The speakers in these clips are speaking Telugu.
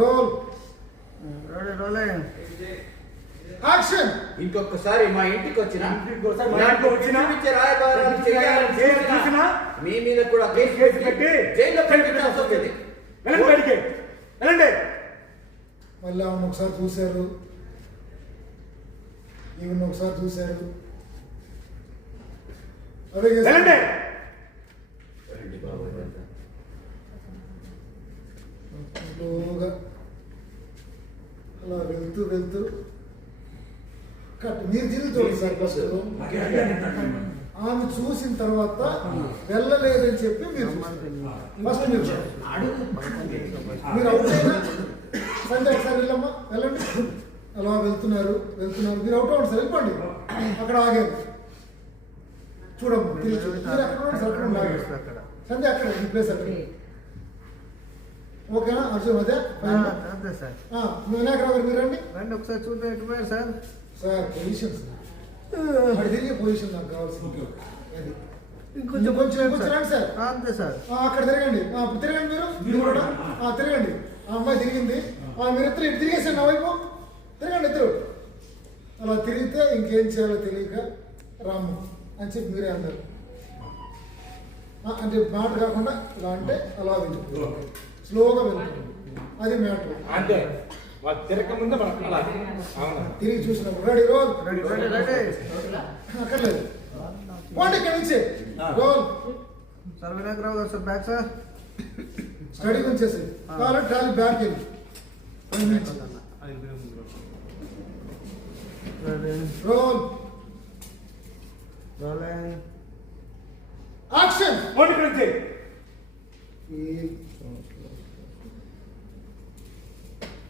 Role rolling action. ఇంకొకసారి మా ఇంటికి వచ్చిన మీ మీద కూడా కేసు పెట్టి జైల్లో పెట్టాల్సి వస్తుంది. మళ్ళీ ఆమెను ఒకసారి చూశారు, ఈవెన్ ఒకసారి చూశారు. అదే స్లోగా అలా వెళ్తూ వెళ్తూ కట్ మీరు తిరిగి చూడండి సార్. ఫస్ట్ ఆమె చూసిన తర్వాత వెళ్ళలేదని చెప్పి మీరు ఫస్ట్ మీరు అవుట్ అయినా సంజయ్ ఒకసారి వెళ్ళమ్మా వెళ్ళండి. అలా వెళ్తున్నారు మీరు అవుట్ అవ్వండి సార్, వెళ్ళిపోండి. అక్కడ ఆగారు చూడమ్మా, తిరిగి చూడండి. మీరు అక్కడ ఉండండి సార్, అక్కడ ఉండాలి సంజయ్, అక్కడ ఈ ప్లేస్ అక్కడ. ఓకేనా అర్జున్? అదే సార్. వినాయకరావు గారు మీరు రండి. రండి ఒకసారి చూద్దాం. ఎటుపోయారు సార్? సార్ పొజిషన్ సార్, అక్కడ తిరిగే పొజిషన్ నాకు కావాల్సింది. ఇంకొంచెం రండి సార్. అంతే సార్. అక్కడ తిరగండి. ఇప్పుడు తిరగండి మీరు కూడా తిరగండి. ఆ అమ్మాయి తిరిగింది, మీరిద్దరు ఇటు తిరిగేసారు నా వైపు. తిరగండి ఇద్దరు. అలా తిరిగితే ఇంకేం చేయాలో తెలియక రాము అని చెప్పి మీరే అన్నారు. అంటే మాట కాకుండా ఇలా అంటే అలా వెళ్ళి స్లోగా వెళ్తుంది. అది మ్యాటర్. అంటే తిరగక ముందే తిరిగి చూసినప్పుడు రెడీ రోల్. అక్కర్లేదు, పోండి ఇక్కడి నుంచి. రోల్. సార్ వినాయకరావు గారు సార్, బ్యాక్ సార్. స్టడీ వచ్చేసి కావాలంటే ట్రాలీ బ్యాక్ వెళ్ళి రోల్. Rolling action.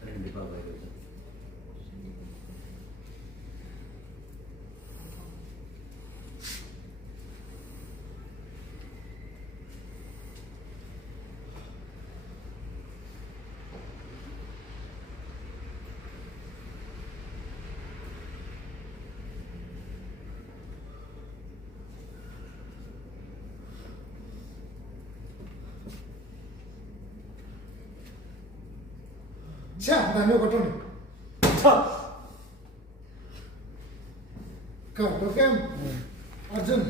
రండి బాబాయ్ గారు. దాన్ని కొట్టండి. ఓకే అర్జున్